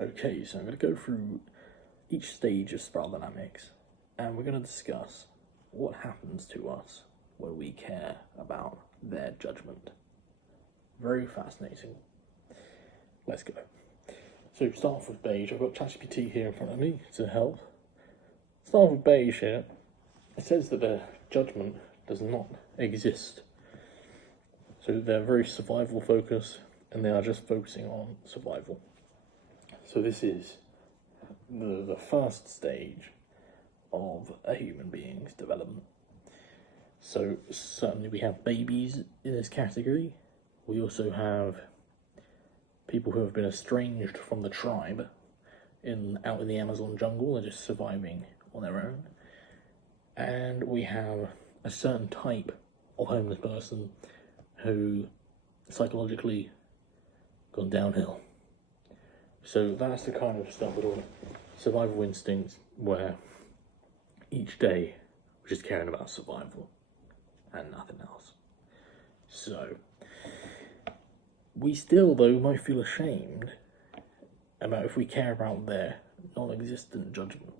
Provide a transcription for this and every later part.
Okay, so I'm going to go through each stage of spiral dynamics, and we're going to discuss what happens to us when we care about their judgment. Very fascinating. Let's go. So start off with beige. I've got ChatGPT here in front of me to help. Start off with beige here. It says that their judgment does not exist. So they're very survival focused, and they are just focusing on survival. So this is the first stage of a human being's development. So certainly we have babies in this category. We also have people who have been estranged from the tribe out in the Amazon jungle. They're just surviving on their own. And we have a certain type of homeless person who psychologically gone downhill. So that's the kind of stuff with all survival instincts where each day we're just caring about survival and nothing else. So we still, though, might feel ashamed about if we care about their non-existent judgment.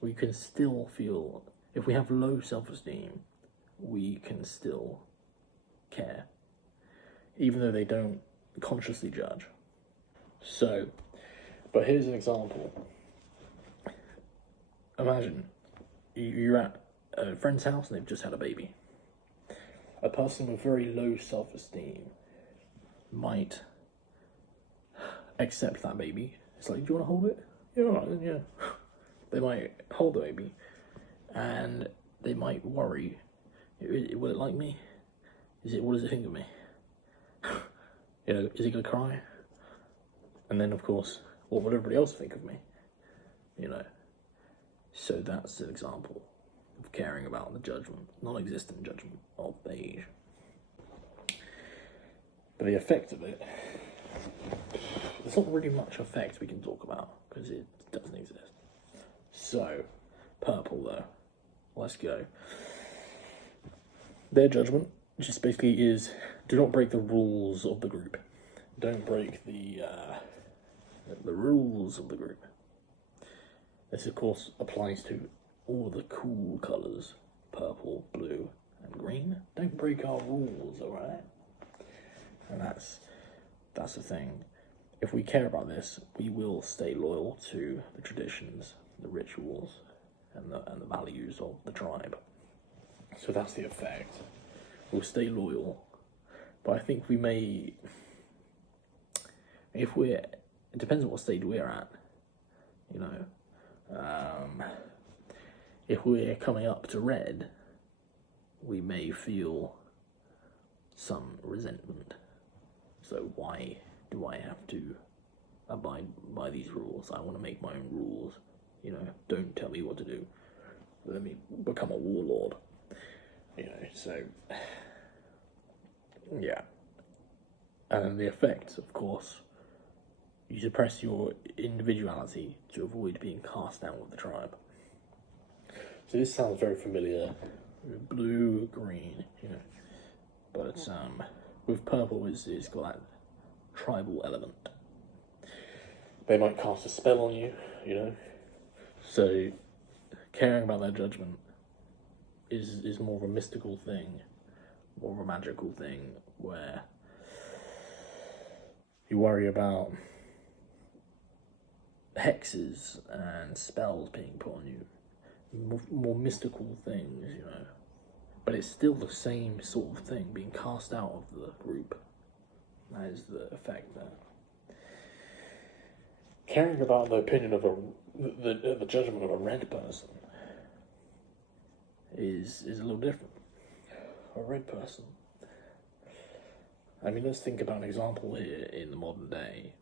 We can still feel, if we have low self-esteem, we can still care, even though they don't consciously judge. So, but here's an example. Imagine you're at a friend's house and they've just had a baby. A person with very low self-esteem might accept that baby. It's like, do you want to hold it? Yeah, all right, then, yeah. They might hold the baby and they might worry, will it like me? What does it think of me? Is it going to cry? And then, of course, what would everybody else think of me? So that's an example of caring about the judgment, non-existent judgment of beige. But the effect of it, there's not really much effect we can talk about because it doesn't exist. So, purple though, let's go. Their judgment just basically is, do not break the rules of the group. Don't break the rules of the group. This, of course, applies to all the cool colours, purple, blue, and green. Don't break our rules, alright? And that's the thing. If we care about this, we will stay loyal to the traditions, the rituals, and the values of the tribe. So that's the effect. We'll stay loyal, but I think we may, it depends on what stage we're at, if we're coming up to red, we may feel some resentment. So why do I have to abide by these rules? I want to make my own rules, don't tell me what to do. Let me become a warlord, so, yeah. And the effect, of course, you suppress your individuality to avoid being cast out of the tribe. So this sounds very familiar, blue, green, but with purple it's got that tribal element. They might cast a spell on you, so caring about their judgment is more of a mystical thing, more of a magical thing, where you worry about hexes and spells being put on you, more mystical things, but it's still the same sort of thing, being cast out of the group. That is the effect there. Caring about the opinion of the judgment of a red person is a little different. A red person, I mean, let's think about an example here in the modern day.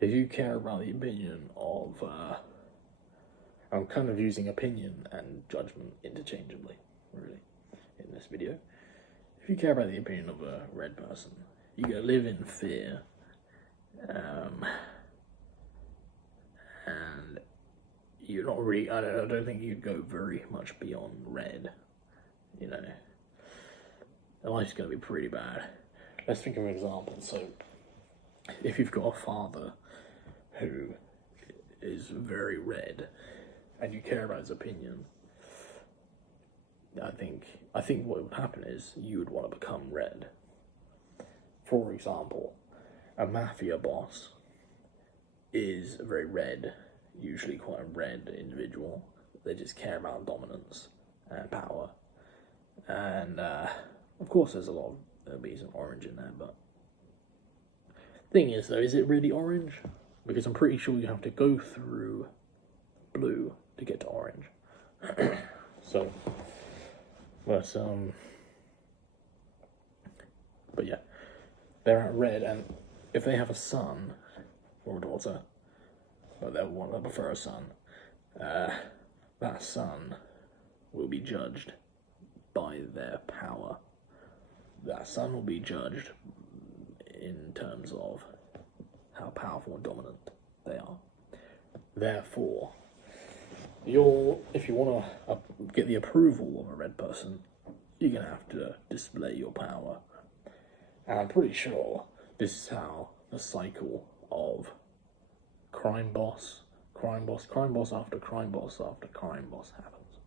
If you care about the opinion of, I'm kind of using opinion and judgment interchangeably, really, in this video. If you care about the opinion of a red person, you're going to live in fear, and you're not really, I don't think you'd go very much beyond red, Life's going to be pretty bad. Let's think of an example. So, if you've got a father who is very red, and you care about his opinion, I think what would happen is you would want to become red. For example, a mafia boss is very red, usually quite a red individual. They just care about dominance and power. And of course there'll be some orange in there, but thing is though, is it really orange? Because I'm pretty sure you have to go through blue to get to orange. So, but yeah, they're at red, and if they have a son or a daughter, but they'll prefer a son, that son will be judged by their power. That son will be judged in terms of how powerful and dominant they are. Therefore, if you want to get the approval of a red person, you're going to have to display your power. And I'm pretty sure this is how the cycle of crime boss after crime boss after crime boss happens.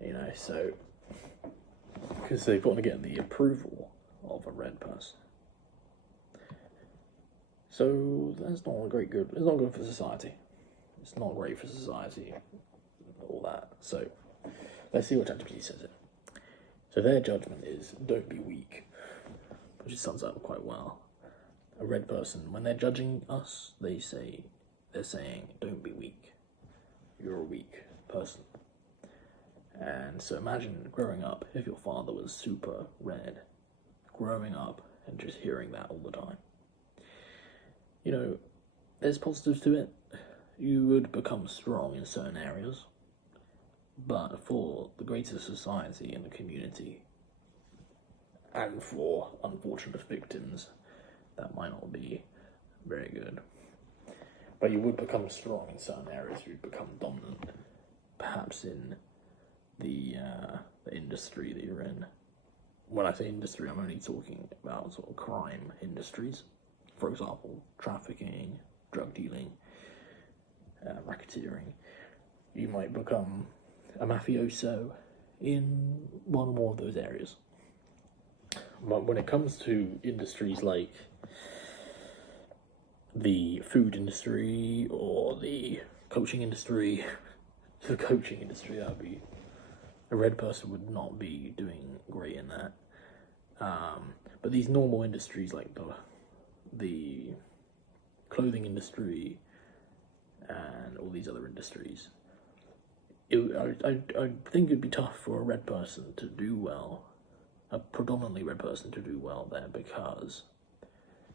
You know, so, because they've got to get the approval of a red person. So that's not good. It's not good for society. It's not great for society, all that. So let's see what ChatGPT says it. So their judgment is, don't be weak, which sums up quite well. A red person, when they're judging us, they're saying, don't be weak. You're a weak person. And so imagine growing up, if your father was super red, growing up and just hearing that all the time. You know, there's positives to it. You would become strong in certain areas, but for the greater society and the community, and for unfortunate victims, that might not be very good. But you would become strong in certain areas. You'd become dominant, perhaps in the industry that you're in. When I say industry, I'm only talking about sort of crime industries. For example, trafficking, drug dealing, racketeering. You might become a mafioso in one or more of those areas. But when it comes to industries like the food industry or the coaching industry, a red person would not be doing great in that. But these normal industries like the clothing industry and all these other industries, I think it'd be tough for a red person to do well, a predominantly red person to do well there, because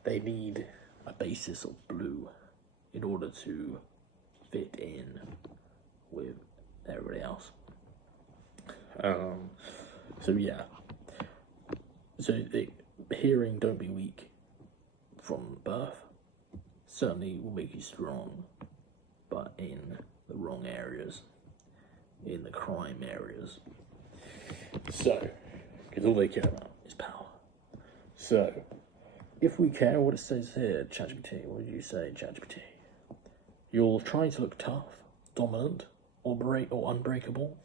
they need a basis of blue in order to fit in with everybody else. So yeah, so hearing "don't be weak" from birth certainly will make you strong, but in the wrong areas, in the crime areas. So, because all they care about is power. So, if we care what it says here, ChatGPT, what did you say, ChatGPT? You'll try to look tough, dominant, or unbreakable.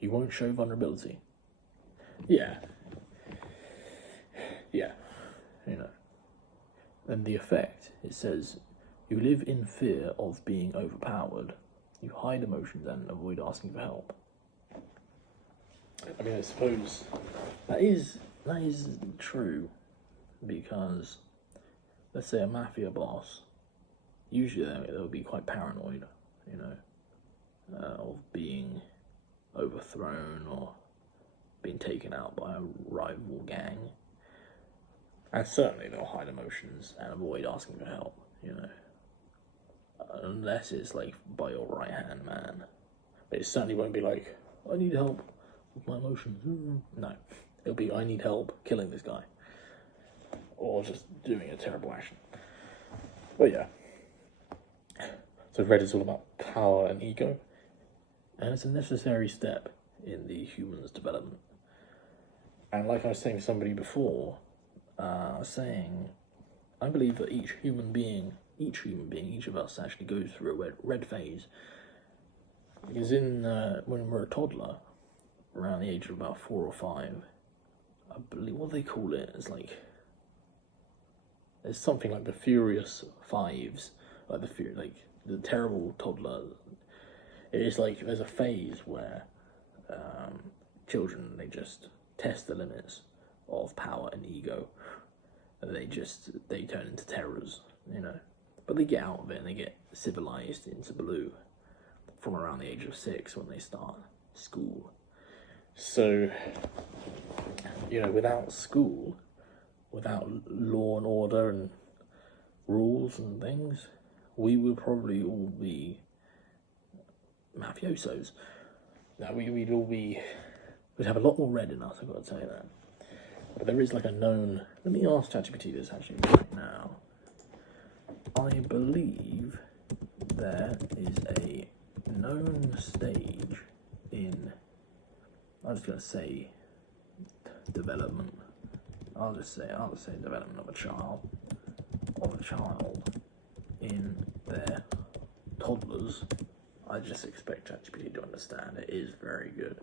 You won't show vulnerability. Yeah, you know. And the effect, it says, you live in fear of being overpowered. You hide emotions and avoid asking for help. I mean, I suppose that is true, because let's say a mafia boss, usually they'll be quite paranoid, you know, of being overthrown or being taken out by a rival gang. And certainly they'll hide emotions and avoid asking for help, you know. Unless it's like by your right hand man. But it certainly won't be like, I need help with my emotions. No. It'll be, I need help killing this guy. Or just doing a terrible action. But yeah. So red is all about power and ego. And it's a necessary step in the human's development. And like I was saying to somebody before, I believe that each human being each human being, each of us actually goes through a red phase. Because when we're a toddler, around the age of about 4 or 5, I believe what they call it is like, it's something like the Furious Fives, like the terrible toddler. It is like there's a phase where children, they just test the limits of power and ego. They turn into terrors, But they get out of it and they get civilized into blue from around the age of 6 when they start school. So, without school, without law and order and rules and things, we would probably all be mafiosos. Now, we'd have a lot more red in us, I've got to tell you that. But there is like a known, let me ask ChatGPT this actually right now. I believe there is a known stage in, I'm just going to say development. I'll just say development of a child in their toddlers. I just expect ChatGPT to understand. It is very good.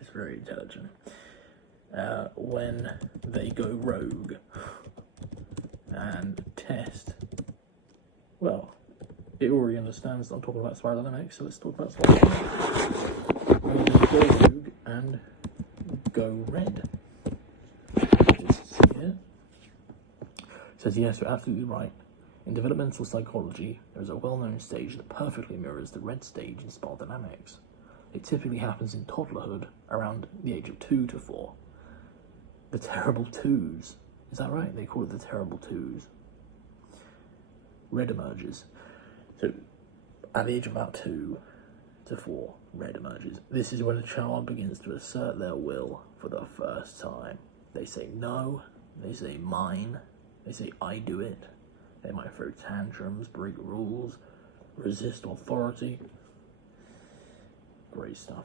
It's very intelligent. When they go rogue and test, well, it already understands that I'm talking about spiral dynamics, so let's talk about spiral dynamics. When they go rogue and go red. Just see here. It says, yes, you're absolutely right. In developmental psychology, there is a well-known stage that perfectly mirrors the red stage in spiral dynamics. It typically happens in toddlerhood, around the age of 2 to 4. The terrible twos. Is that right? They call it the terrible twos. Red emerges. So, at the age of about 2 to 4, red emerges. This is when a child begins to assert their will for the first time. They say no, they say mine, they say I do it. They might throw tantrums, break rules, resist authority. Great stuff.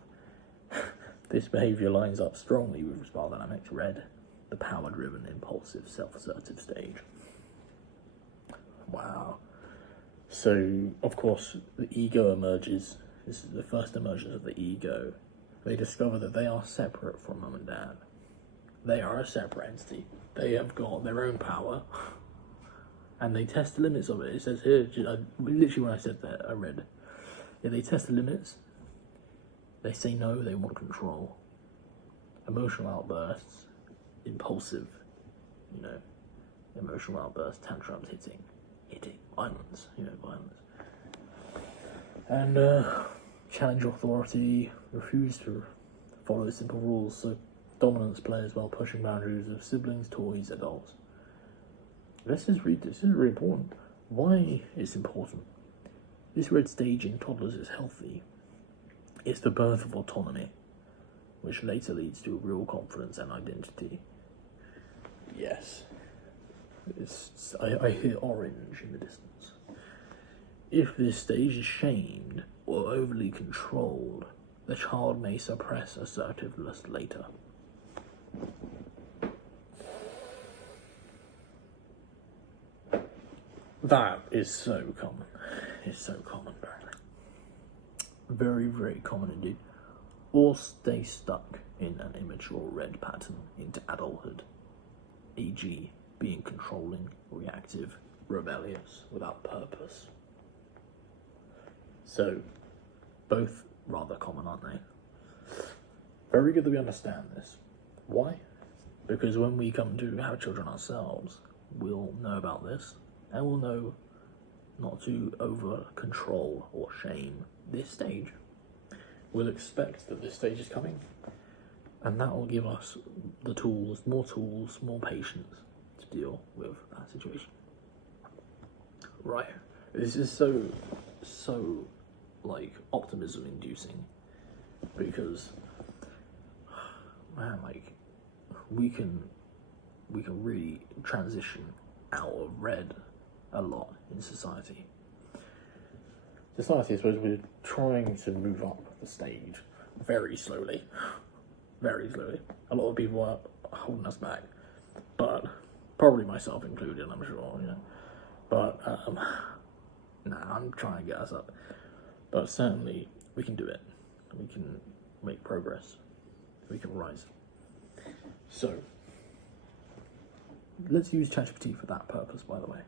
This behaviour lines up strongly with spiral dynamics, red, the power-driven, impulsive, self-assertive stage. Wow. So, of course, the ego emerges. This is the first emergence of the ego. They discover that they are separate from mum and dad. They are a separate entity. They have got their own power. And they test the limits of it. It says here, literally when I said that, I read, yeah, they test the limits. They say no, they want control. Emotional outbursts, impulsive, emotional outbursts, tantrums, hitting, violence, violence. And challenge authority, refuse to follow simple rules, so dominance plays while pushing boundaries of siblings, toys, adults. This is really important. Why it's important? This red stage in toddlers is healthy. It's the birth of autonomy, which later leads to real confidence and identity. Yes. I hear orange in the distance. If this stage is shamed or overly controlled, the child may suppress assertiveness later. That is so common. It's so common, apparently. Very, very common indeed. Or stay stuck in an immature red pattern into adulthood. E.g., being controlling, reactive, rebellious, without purpose. So, both rather common, aren't they? Very good that we understand this. Why? Because when we come to have children ourselves, we'll know about this, and we'll know not to over-control or shame this stage. We'll expect that this stage is coming, and that will give us the tools, more patience to deal with that situation. Right. This is so like optimism inducing, because man, like we can really transition out of red a lot in society. I suppose we're trying to move up the stage very slowly. Very slowly. A lot of people are holding us back, but probably myself included, I'm sure, But Nah, I'm trying to get us up. But certainly, we can do it. We can make progress. We can rise. So, let's use ChatGPT for that purpose, by the way.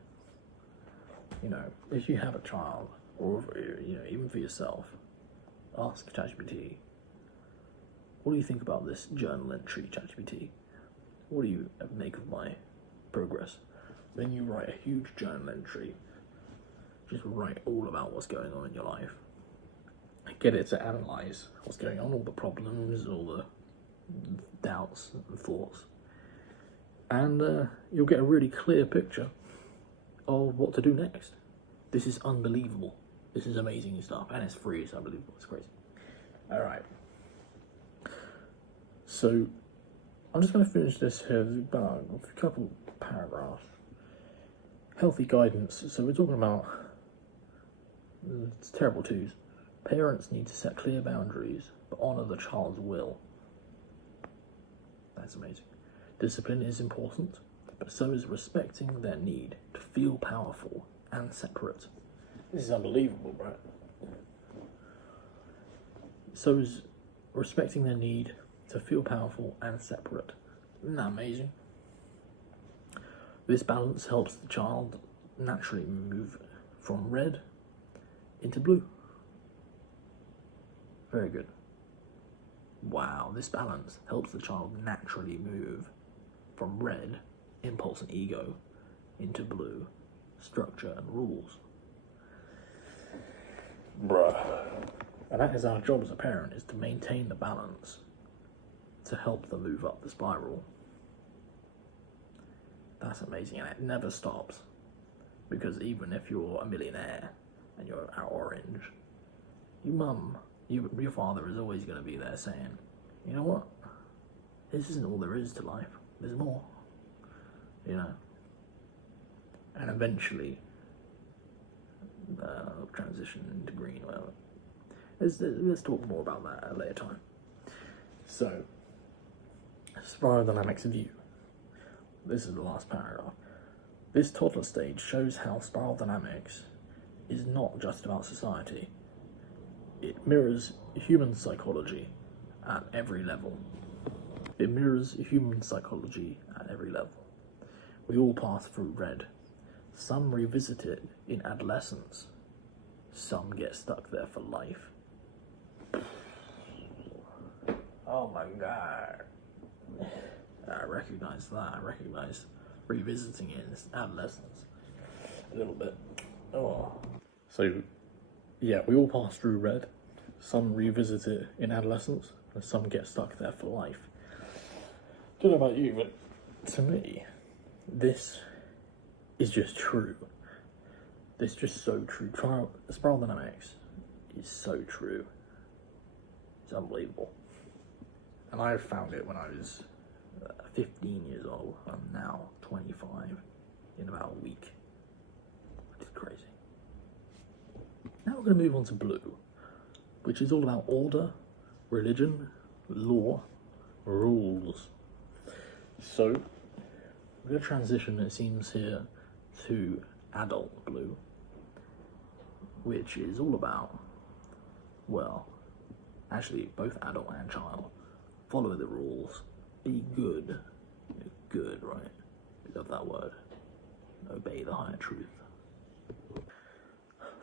You know, if you have a child, or, you know, even for yourself, ask ChatGPT, what do you think about this journal entry, ChatGPT? What do you make of my progress? Then you write a huge journal entry. Just write all about what's going on in your life. Get it to analyse what's going on, all the problems, all the doubts and thoughts. And you'll get a really clear picture of what to do next. This is unbelievable. This is amazing stuff. And it's free, it's unbelievable. It's crazy. Alright. So, I'm just going to finish this here. There's about a couple paragraphs. Healthy guidance. So we're talking about it's terrible twos. Parents need to set clear boundaries, but honour the child's will. That's amazing. Discipline is important, but so is respecting their need to feel powerful and separate. This is unbelievable, right? So is respecting their need to feel powerful and separate. Isn't that amazing? This balance helps the child naturally move from red into blue. Very good. Wow, this balance helps the child naturally move from red, impulse and ego, into blue, structure and rules. Bruh. And that is our job as a parent, is to maintain the balance to help them move up the spiral. That's amazing, and it never stops. Because even if you're a millionaire and you're at Orange, your father is always going to be there saying, you know what, this isn't all there is to life, there's more, you know. And eventually, transition into green, whatever. Let's talk more about that at a later time. So, spiral dynamics view. This is the last paragraph. This toddler stage shows how spiral dynamics is not just about society. It mirrors human psychology at every level. It mirrors human psychology at every level. We all pass through red. Some revisit it in adolescence. Some get stuck there for life. Oh my god. I recognise that. I recognise revisiting it in adolescence a little bit. Oh. So, yeah, we all pass through red. Some revisit it in adolescence, and some get stuck there for life. Don't know about you, but to me, this is just true. This is just so true. Spiral dynamics is so true. It's unbelievable. And I found it when I was 15 years old. I'm now 25 in about a week. It's crazy. Now we're going to move on to blue, which is all about order, religion, law, rules. So, we're going to transition, it seems here, to adult blue, which is all about, well, actually both adult and child, follow the rules, be good. Good, right? We love that word. Obey the higher truth.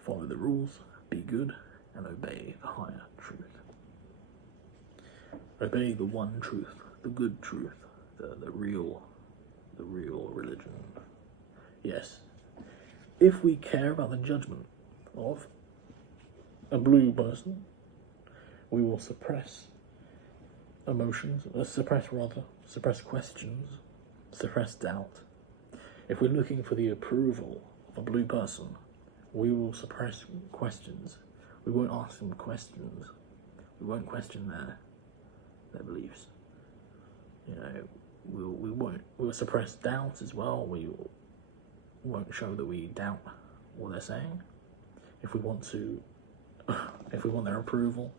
Follow the rules, be good, and obey the higher truth. Obey the one truth, the good truth, the real religion. Yes. If we care about the judgment of a blue person, we will suppress emotions, suppress questions, suppress doubt. If we're looking for the approval of a blue person, we will suppress questions. We won't ask them questions. We won't question their beliefs. You know, we'll suppress doubt as well. We won't show that we doubt what they're saying. If we want their approval.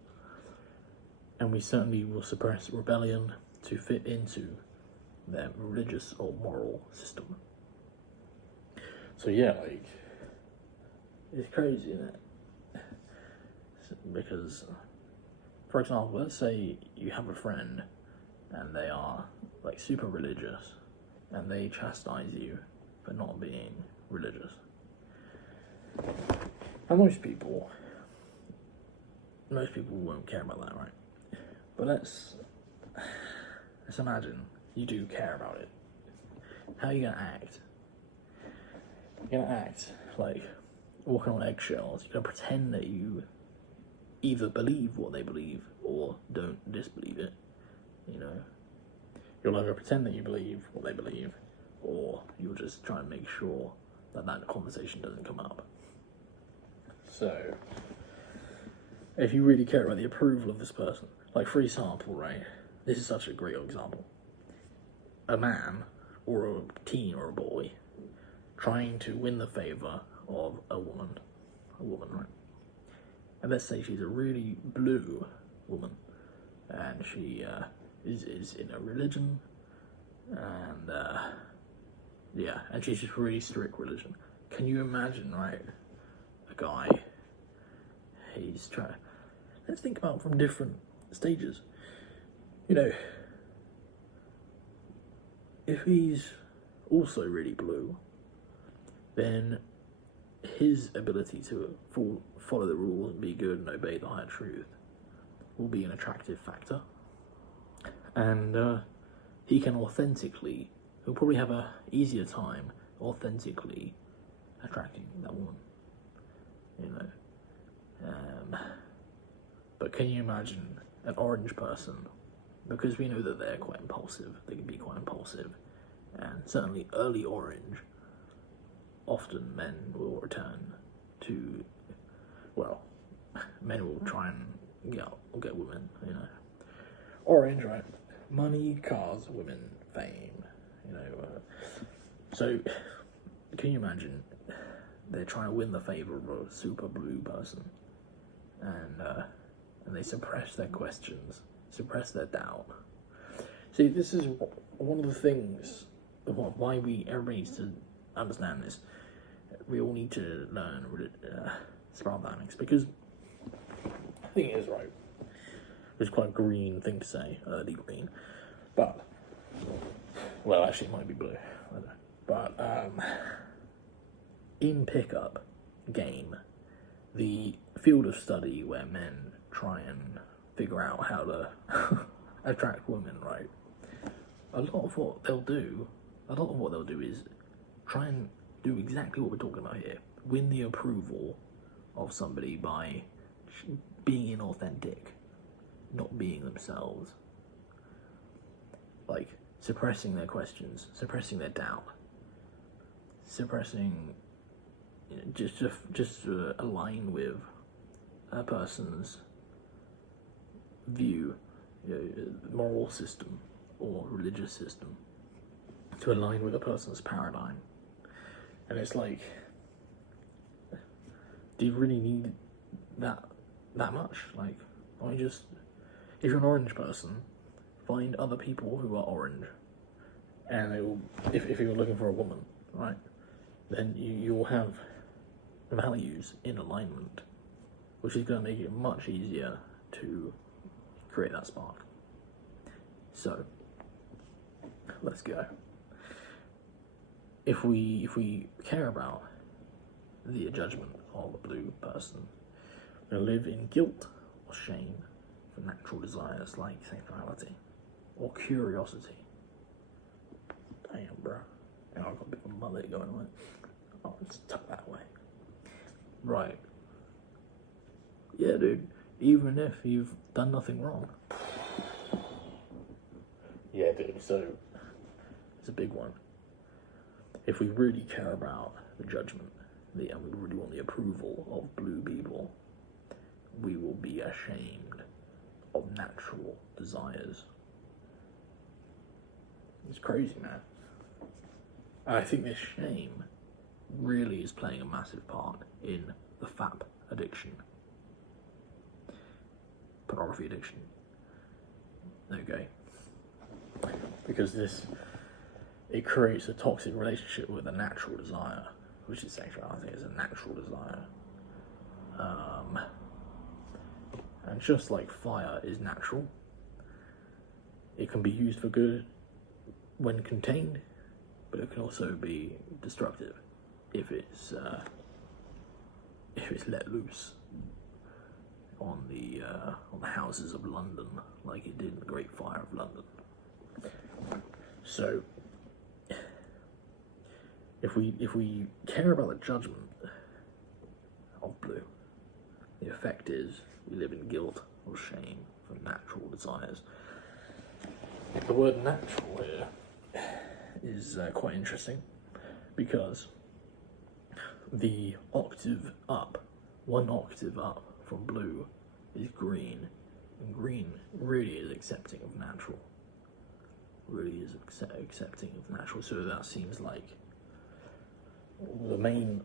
And we certainly will suppress rebellion to fit into their religious or moral system. So yeah, like, It's crazy, isn't it? Because, for example, let's say you have a friend and they are like super religious and they chastise you for not being religious. And most people won't care about that, right? But let's imagine you do care about it. How are you gonna act? You're gonna act like walking on eggshells. You're gonna pretend that you either believe what they believe or don't disbelieve it. You know, you'll either pretend that you believe what they believe, or you'll just try and make sure that that conversation doesn't come up. So, if you really care about the approval of this person, like for example, right, this is such a great example. A man or a teen or a boy trying to win the favour of a woman, right? And let's say she's a really blue woman, and she is in a religion, and and she's just really strict religion. Can you imagine, right? A guy, he's trying. Let's think about from different stages. You know, if he's also really blue, then his ability to follow the rules and be good and obey the higher truth will be an attractive factor. And he'll probably have a easier time authentically attracting that woman, you know. But can you imagine an orange person? Because we know that they're quite impulsive, they can be quite impulsive, and certainly early orange, often men will return to, well, men will try and get women, you know. Orange, right? Money, cars, women, fame, you know. So, can you imagine they're trying to win the favour of a super blue person, and they suppress their questions, suppress their doubt. See, this is one of the things why everybody needs to understand this. We all need to learn spiral dynamics, because I think it is right. It's quite a green thing to say, early green, but, well, actually it might be blue, I don't know. But in pickup game, the field of study where men try and figure out how to attract women, right? A lot of what they'll do is try and do exactly what we're talking about here. Win the approval of somebody by being inauthentic, not being themselves. Like, suppressing their questions, suppressing their doubt, suppressing, you know, just to align with a person's view, you know, moral system or religious system, to align with a person's paradigm. And it's like, do you really need that much? Like, why don't you just, if you're an orange person, find other people who are orange, and they will, if you're looking for a woman, right, then you will have values in alignment, which is going to make it much easier to create that spark. So, let's go. If we care about the judgment of a blue person, we're going to live in guilt or shame for natural desires like sexuality or curiosity. Damn, bro. Now I've got a bit of a mullet going on. Oh, let's tuck that away. Right. Yeah, dude. Even if you've done nothing wrong. Yeah, dude. So, it's a big one. If we really care about the judgment, and we really want the approval of blue people, we will be ashamed of natural desires. It's crazy, man. I think this shame really is playing a massive part in the FAP addiction. Pornography addiction. Okay. Because it creates a toxic relationship with a natural desire, which is sexuality. It's a natural desire. And just like fire is natural, it can be used for good when contained, but it can also be destructive if it's let loose on the houses of London, like it did in the Great Fire of London. So, if we care about the judgment of blue, the effect is we live in guilt or shame for natural desires. The word natural here is quite interesting because the octave up, one octave up from blue, is green, and green really is accepting of natural. Really is accepting of natural. So that seems like the main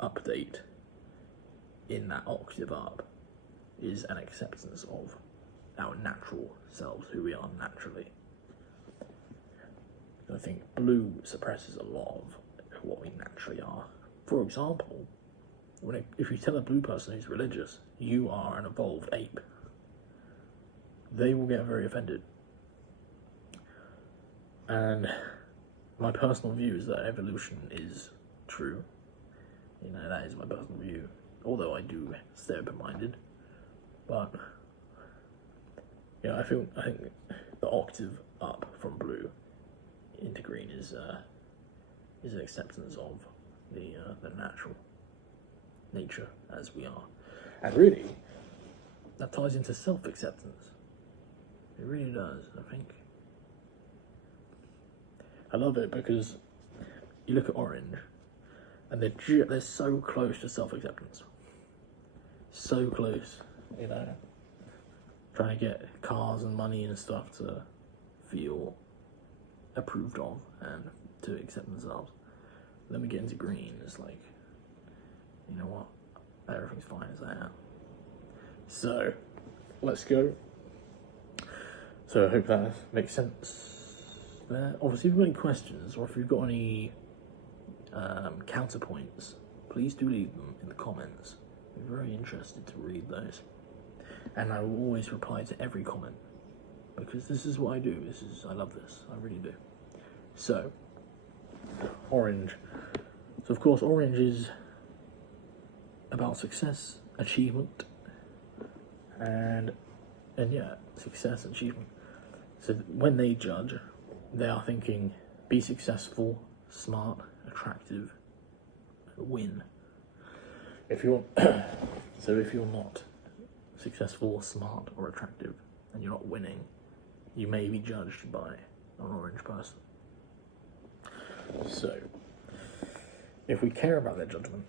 update in that octave up is an acceptance of our natural selves, who we are naturally. I think blue suppresses a lot of what we naturally are. For example, if you tell a blue person who's religious, you are an evolved ape, they will get very offended. And my personal view is that evolution is true. You know, that is my personal view. Although I do stay open-minded, but yeah, I think the octave up from blue into green is an acceptance of the natural nature as we are, and really that ties into self-acceptance. It really does. I think I love it because you look at orange, and they're so close to self-acceptance. So close, you know, trying to get cars and money and stuff to feel approved of and to accept themselves. Then we get into green, it's like, you know what, everything's fine as I am. So, let's go. So I hope that makes sense there. Obviously, if you've got any questions, or if you've got any counterpoints, please do leave them in the comments. I'm very interested to read those, and I will always reply to every comment because this is what I do. I love this. I really do. So, orange. So of course, orange is about success, achievement, and yeah, success, achievement. So when they judge, they are thinking: be successful, smart, attractive, win. If you're not successful, smart, or attractive, and you're not winning, you may be judged by an orange person. So, if we care about their judgment,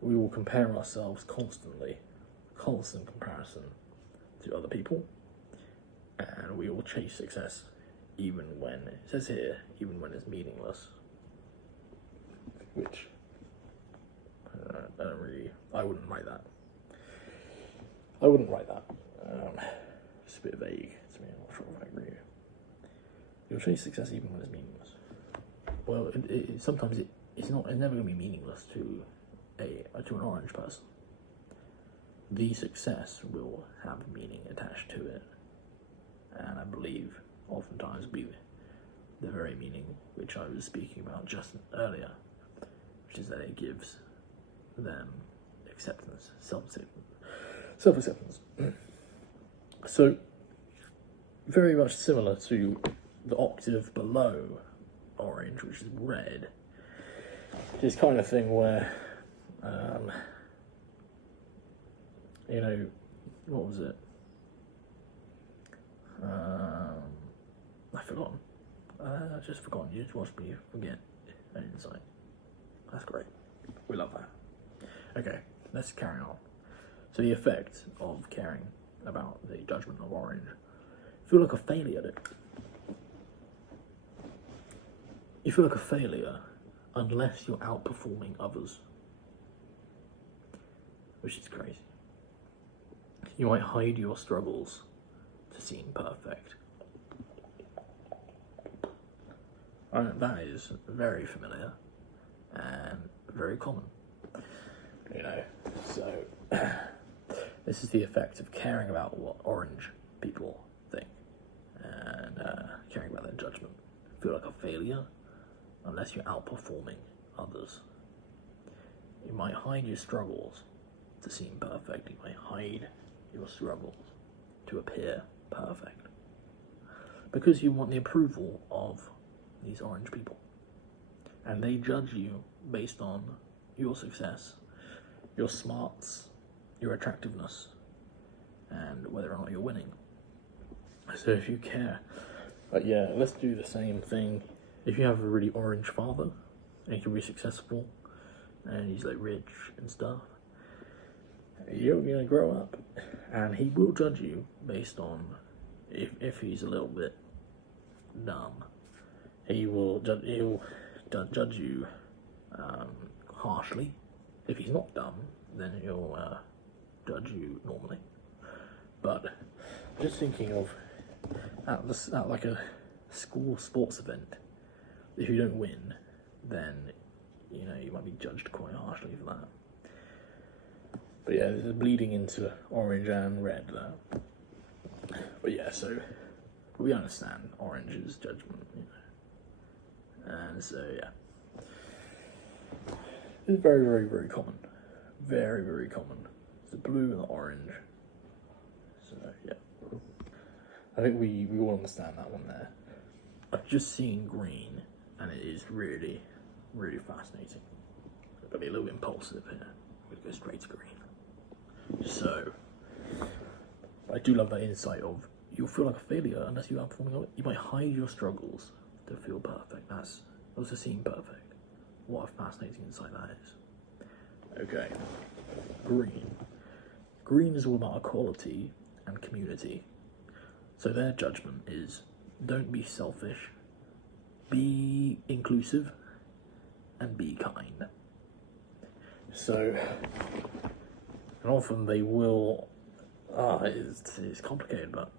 we will compare ourselves constantly, constant comparison to other people, and we will chase success, even when, it says here, even when it's meaningless, which I wouldn't write that. It's a bit vague to me. I'm not sure if I agree. You'll chase success even when it's meaningless. Well, sometimes it's not. It's never going to be meaningless to an orange person. The success will have meaning attached to it, and I believe oftentimes be the very meaning which I was speaking about just earlier, which is that it gives them acceptance, self-acceptance. So, very much similar to the octave below orange, which is red. This kind of thing where, you know, what was it? I've forgotten. I've just forgotten. You just watched me forget an insight. That's great. We love that. Okay, let's carry on. So the effect of caring about the judgment of orange. Feel like a failure at it. You feel like a failure unless you're outperforming others, which is crazy. You might hide your struggles to seem perfect. That is very familiar and very common. You know, so this is the effect of caring about what orange people think and caring about their judgment. Feel like a failure unless you're outperforming others. You might hide your struggles to seem perfect. You might hide your struggles to appear perfect because you want the approval of these orange people, and they judge you based on your success, your smarts, your attractiveness, and whether or not you're winning. So if you care, but yeah, let's do the same thing. If you have a really orange father and he can be successful and he's like rich and stuff, you're gonna grow up and he will judge you based on if he's a little bit dumb. He'll judge you harshly. If he's not dumb, then he'll judge you normally. But just thinking of at like a school sports event, if you don't win, then you know you might be judged quite harshly for that. But yeah, this is bleeding into orange and red there. But yeah, so we understand orange's judgment, you know. And so yeah, it's very, very, very common. Very, very common. It's the blue and the orange. So yeah, I think we all understand that one there. I've just seen green, and it is really, really fascinating. I've got to be a little impulsive here. I'm going to go straight to green. So, I do love that insight of you'll feel like a failure unless you are performing on it. You might hide your struggles to feel perfect. That's also seem perfect. What a fascinating insight that is. Okay, green. Green is all about equality and community. So their judgment is don't be selfish, be inclusive, and be kind. So, and often they will, it's complicated, but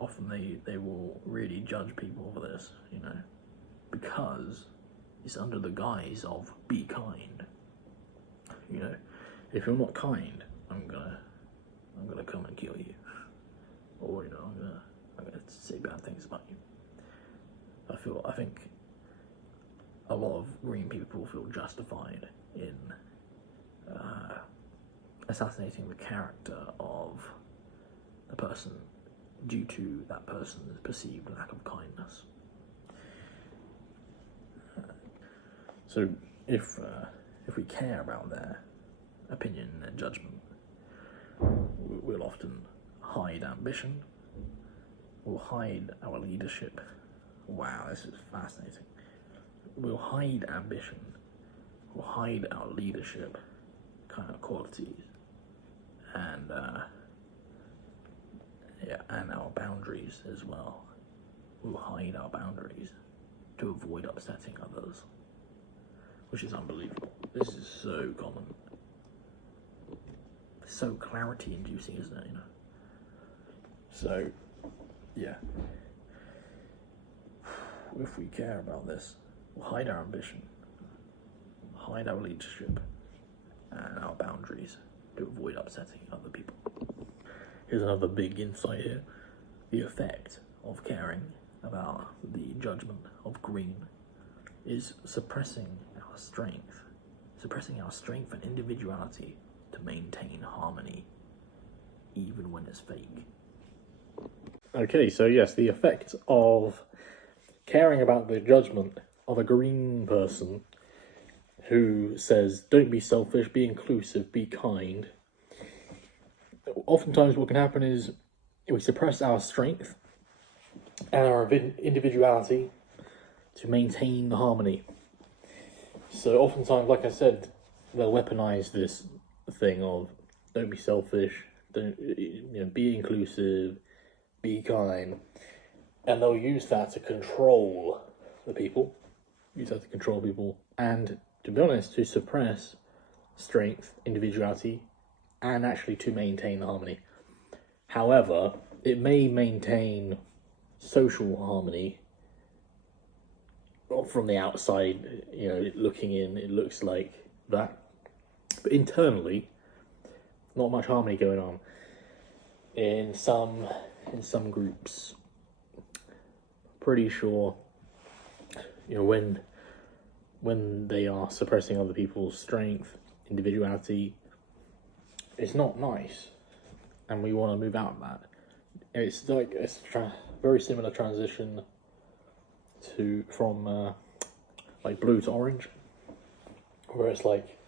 often they will really judge people for this, you know, because it's under the guise of be kind. You know, if you're not kind, I'm gonna come and kill you, or you know, I'm gonna say bad things about you. I think a lot of green people feel justified in assassinating the character of the person due to that person's perceived lack of kindness. So if we care about their opinion and their judgment, we'll often hide ambition, we'll hide our leadership. Wow, this is fascinating. We'll hide ambition, we'll hide our leadership kind of qualities, and and our boundaries as well. We'll hide our boundaries to avoid upsetting others, which is unbelievable. This is so common. So clarity inducing, isn't it, you know? So, yeah. If we care about this, we'll hide our ambition, hide our leadership, and our boundaries to avoid upsetting other people. Here's another big insight here. The effect of caring about the judgment of green is suppressing our strength and individuality to maintain harmony, even when it's fake. Okay, so yes, the effect of caring about the judgment of a green person who says, don't be selfish, be inclusive, be kind. Oftentimes what can happen is we suppress our strength and our individuality to maintain the harmony. So oftentimes, like I said, they'll weaponize this thing of don't be selfish, don't, you know, be inclusive, be kind, and they'll use that to control the people, and to be honest, to suppress strength, individuality, and actually to maintain harmony. However, it may maintain social harmony from the outside, you know, looking in, it looks like that. But internally, not much harmony going on in some groups. Pretty sure, when they are suppressing other people's strength, individuality, it's not nice, and we want to move out of that. It's like very similar transition from like blue to orange, where it's like,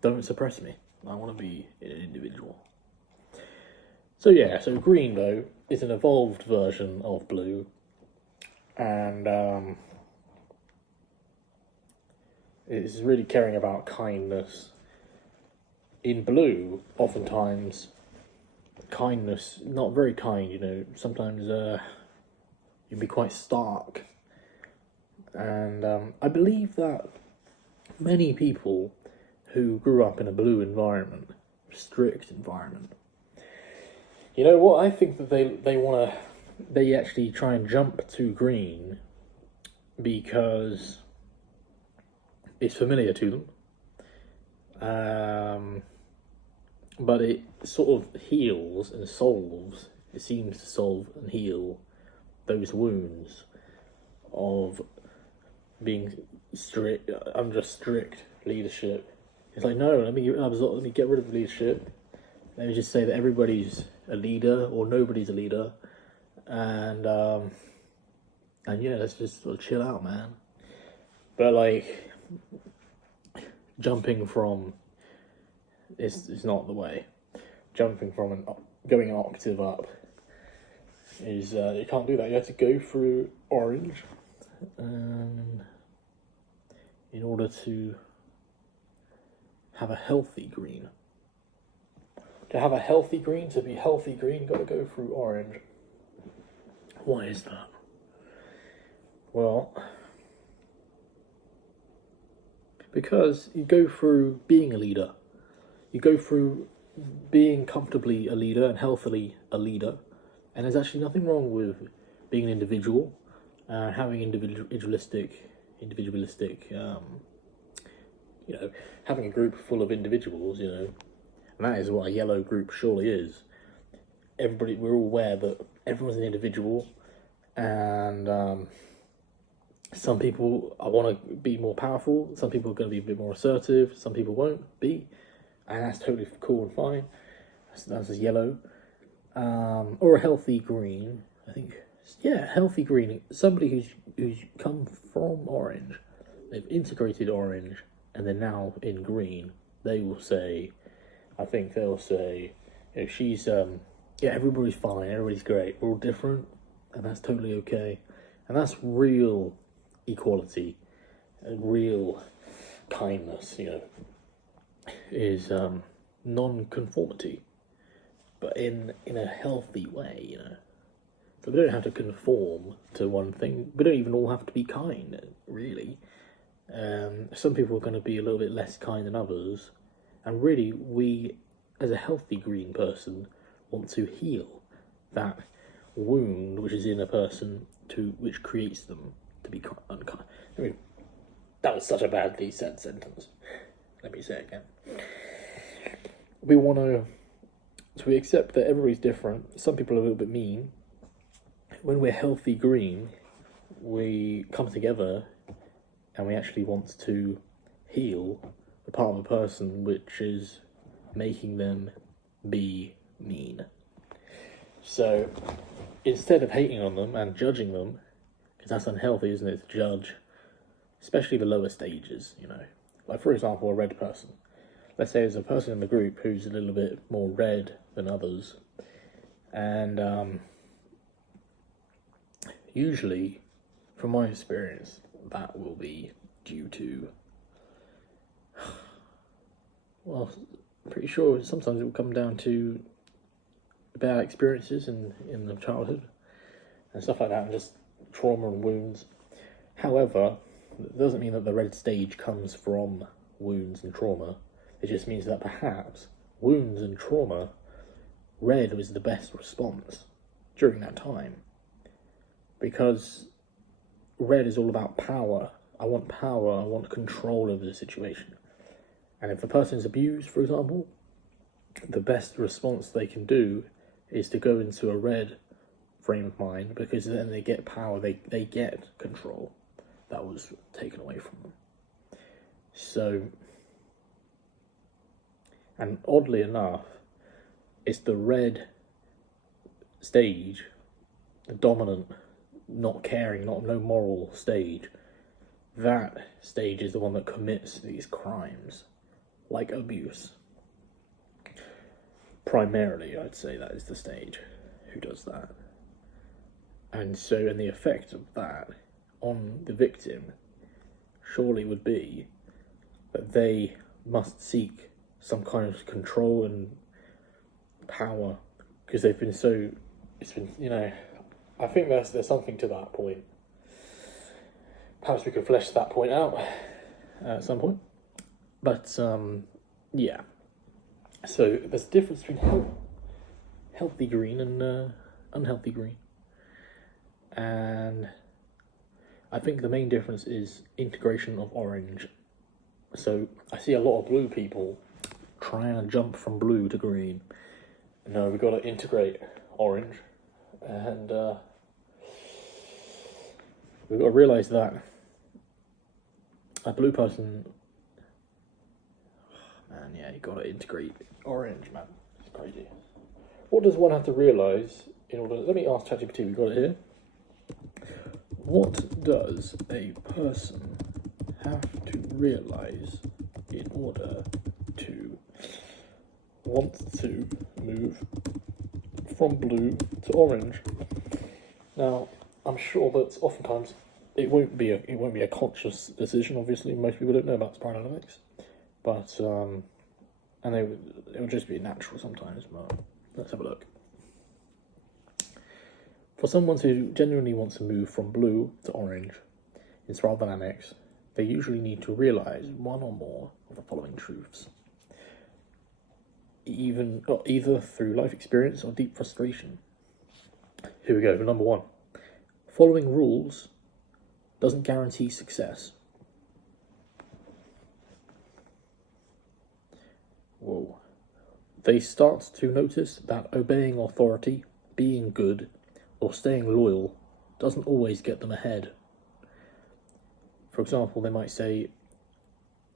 don't suppress me. I want to be an individual. So green though is an evolved version of blue, and it's really caring about kindness. In blue, oftentimes, kindness, not very kind, sometimes you can be quite stark. And I believe that many people who grew up in a blue environment, strict environment, what I think that they actually try and jump to green because it's familiar to them. But it sort of heals and solves, it seems to solve and heal those wounds of being strict, under strict leadership. It's like, no, let me get rid of leadership. Let me just say that everybody's a leader or nobody's a leader, and let's just sort of chill out, man. But like, jumping from is not the way. Jumping from going an octave up is you can't do that. You have to go through orange in order to have a healthy green. To have a healthy green, to be healthy green, you've got to go through orange. Why is that? Well, because you go through being a leader. You go through being comfortably a leader and healthily a leader. And there's actually nothing wrong with being an individual, having individualistic, having a group full of individuals, and that is what a yellow group surely is. We're all aware that everyone's an individual, and some people want to be more powerful, some people are going to be a bit more assertive, some people won't be, and that's totally cool and fine. That's a yellow. Or a healthy green, I think. Yeah, healthy green. Somebody who's come from orange, they've integrated orange, and they're now in green. They'll say, she's everybody's fine, everybody's great, we're all different, and that's totally okay. And that's real equality and real kindness, is non-conformity, but in a healthy way, So we don't have to conform to one thing. We don't even all have to be kind, really. Some people are going to be a little bit less kind than others, and really, we, as a healthy green person, want to heal that wound which is in a person which creates them to be unkind. I mean, that was such a badly said sentence. Let me say it again. We accept that everybody's different. Some people are a little bit mean. When we're healthy green, we come together and we actually want to heal the part of a person which is making them be mean. So instead of hating on them and judging them, because that's unhealthy, isn't it, to judge, especially the lower stages, Like, for example, a red person. Let's say there's a person in the group who's a little bit more red than others, and usually, from my experience, that will be due to, well, I'm pretty sure sometimes it will come down to bad experiences in the childhood and stuff like that, and just trauma and wounds. However, it doesn't mean that the red stage comes from wounds and trauma. It just means that perhaps wounds and trauma, red was the best response during that time. Because red is all about power. I want power, I want control over the situation. And if the person is abused, for example, the best response they can do is to go into a red frame of mind, because then they get power, they get control that was taken away from them. So, and oddly enough, it's the red stage, the dominant, not caring, no moral stage. That stage is the one that commits these crimes, like abuse. Primarily, I'd say that is the stage who does that. And so, and the effect of that on the victim surely would be that they must seek some kind of control and power, because they've been so, it's been, you know, I think there's something to that point. Perhaps we could flesh that point out at some point. But, yeah. So there's a difference between healthy green and unhealthy green. And I think the main difference is integration of orange. So I see a lot of blue people trying to jump from blue to green. No, we've got to integrate orange. And we've got to realise that a blue person, man, yeah, you've got to integrate orange, man. It's crazy. What does one have to realise in order... Let me ask ChatGPT, we've got it here. What does a person have to realise in order to want to move from blue to orange? Now, I'm sure that oftentimes it won't be a conscious decision. Obviously, most people don't know about spiral dynamics, but and it would just be natural sometimes. But let's have a look. For someone who genuinely wants to move from blue to orange in spiral dynamics, they usually need to realise one or more of the following truths. Either through life experience or deep frustration. Here we go, number one. Following rules doesn't guarantee success. Whoa. They start to notice that obeying authority, being good, or staying loyal doesn't always get them ahead. For example, they might say,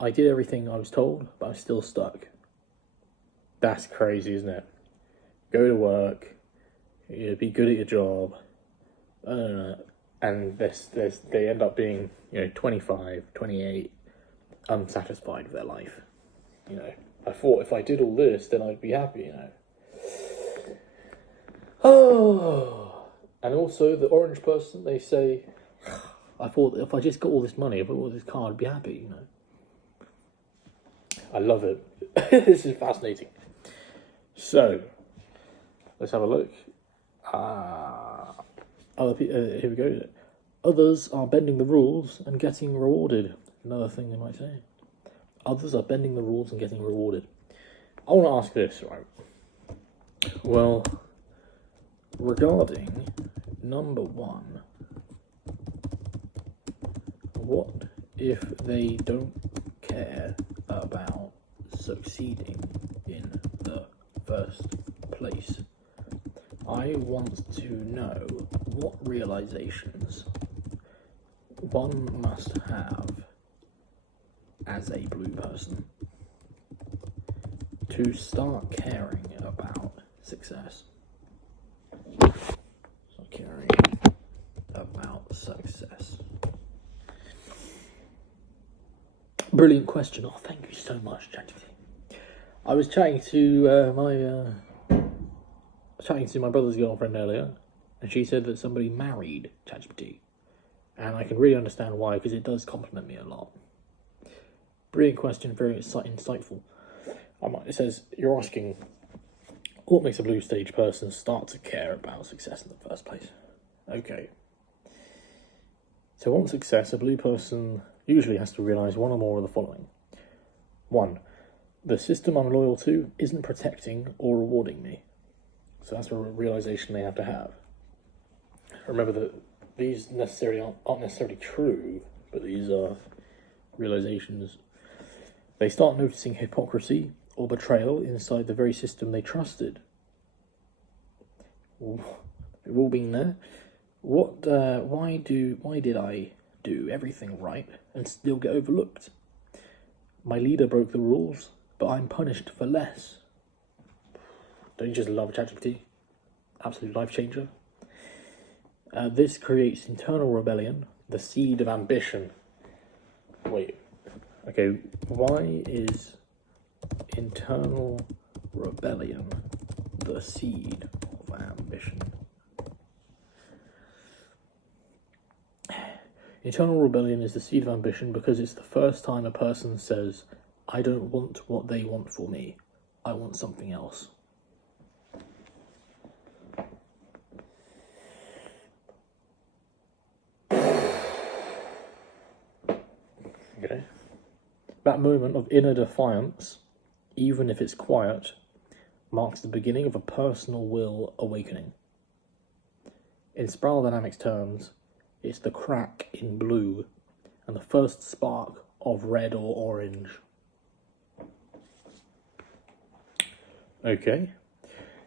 I did everything I was told, but I'm still stuck. That's crazy, isn't it? Go to work, be good at your job, and they end up being, 25, 28, unsatisfied with their life. I thought if I did all this, then I'd be happy, Oh, and also the orange person, they say, I thought if I just got all this money, if I got all this car, I'd be happy, I love it. This is fascinating. So, let's have a look. Here we go. Others are bending the rules and getting rewarded. Another thing they might say. Others are bending the rules and getting rewarded. I want to ask this, right? Well, regarding number one, what if they don't care about succeeding in the first place? I want to know what realizations one must have as a blue person to start caring about success. Start caring about success. Brilliant question. Oh, thank you so much, ChatGPT. I was chatting to my brother's girlfriend earlier, and she said that somebody married ChatGPT, and I can really understand why, because it does compliment me a lot. Brilliant question, very insightful. It says, you're asking, what makes a blue stage person start to care about success in the first place? Okay. To want success, a blue person usually has to realise one or more of the following. 1. The system I'm loyal to isn't protecting or rewarding me. So that's a realisation they have to have. Remember that these aren't necessarily true, but these are realisations. They start noticing hypocrisy or betrayal inside the very system they trusted. We've all been there. Why did I do everything right and still get overlooked? My leader broke the rules, but I'm punished for less. Don't you just love ChatGPT? Absolute life changer. This creates internal rebellion, the seed of ambition. Wait, okay, why is internal rebellion the seed of ambition? Internal rebellion is the seed of ambition because it's the first time a person says, I don't want what they want for me, I want something else. Okay. That moment of inner defiance, even if it's quiet, marks the beginning of a personal will awakening. In spiral dynamics terms, it's the crack in blue and the first spark of red or orange. Okay.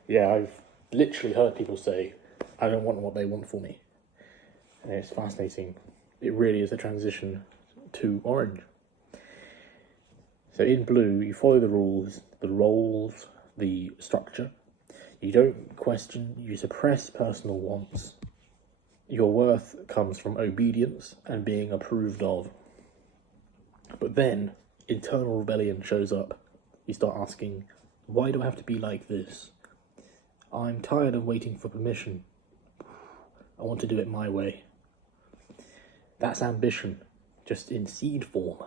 Yeah, I've literally heard people say, I don't want what they want for me. And it's fascinating. It really is a transition to orange. So in blue, you follow the rules, the roles, the structure. You don't question, you suppress personal wants. Your worth comes from obedience and being approved of. But then, internal rebellion shows up. You start asking, why do I have to be like this? I'm tired of waiting for permission. I want to do it my way. That's ambition, just in seed form.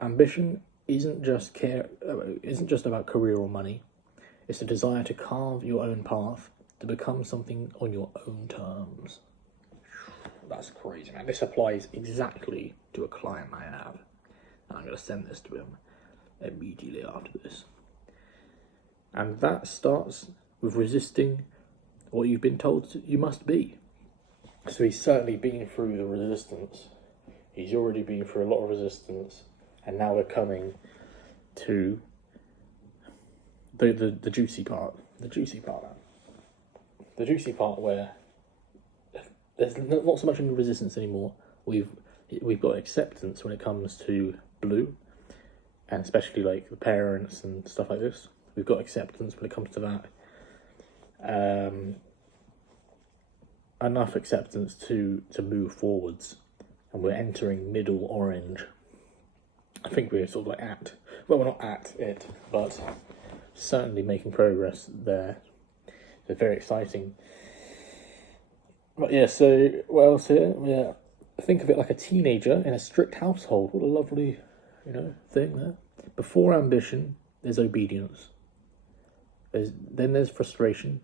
Ambition isn't just about career or money. It's the desire to carve your own path, to become something on your own terms. That's crazy, man. This applies exactly to a client I have. And I'm going to send this to him immediately after this. And that starts with resisting what you've been told you must be. So he's certainly been through the resistance. He's already been through a lot of resistance. And now we're coming to the juicy part. The juicy part, man. The juicy part where there's not so much any resistance anymore. We've got acceptance when it comes to blue, and especially like the parents and stuff like this. We've got acceptance when it comes to that. Enough acceptance to move forwards, and we're entering middle orange. I think we're sort of like we're not at it, but certainly making progress there. It's very exciting. But yeah, so what else here? Yeah, think of it like a teenager in a strict household. What a lovely, thing there. Before ambition, there's obedience. Then there's frustration.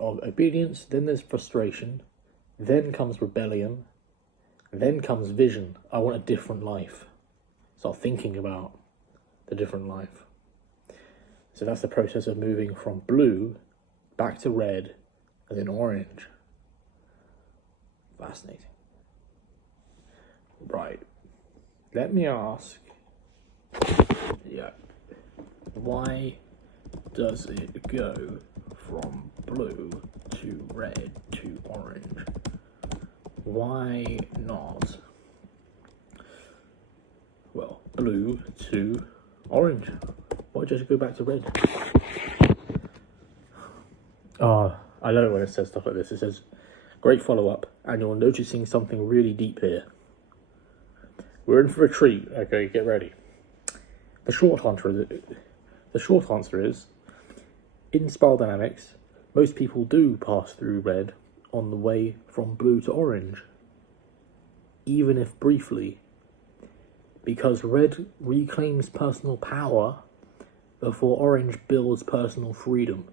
Of obedience, then there's frustration. Then comes rebellion. Then comes vision. I want a different life. Start thinking about the different life. So that's the process of moving from blue back to red and then orange. Fascinating. Right. Let me ask. Yeah. Why does it go from blue to red to orange? Why not, well, blue to orange? Why just go back to red? I love it when it says stuff like this. It says, great follow-up, and you're noticing something really deep here. We're in for a treat. Okay, get ready. The short answer is, in spiral dynamics, most people do pass through red on the way from blue to orange, even if briefly, because red reclaims personal power before orange builds personal freedom.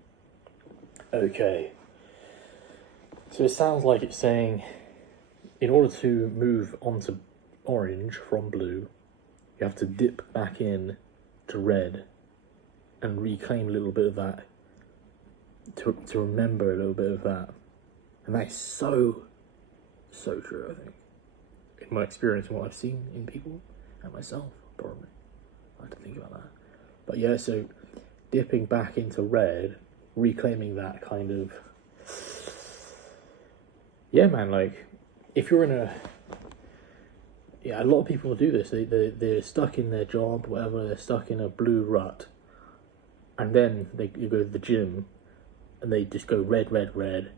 Okay. So it sounds like it's saying, in order to move onto orange from blue, you have to dip back in to red and reclaim a little bit of that, to remember a little bit of that. And that is so true, I think, in my experience and what I've seen in people and myself. probably. I have to think about that. But yeah, so dipping back into red, reclaiming that kind of, yeah, man, like, if you're in a, yeah, a lot of people do this. They're stuck in their job, whatever. They're stuck in a blue rut, and then you go to the gym, and they just go red, red, red.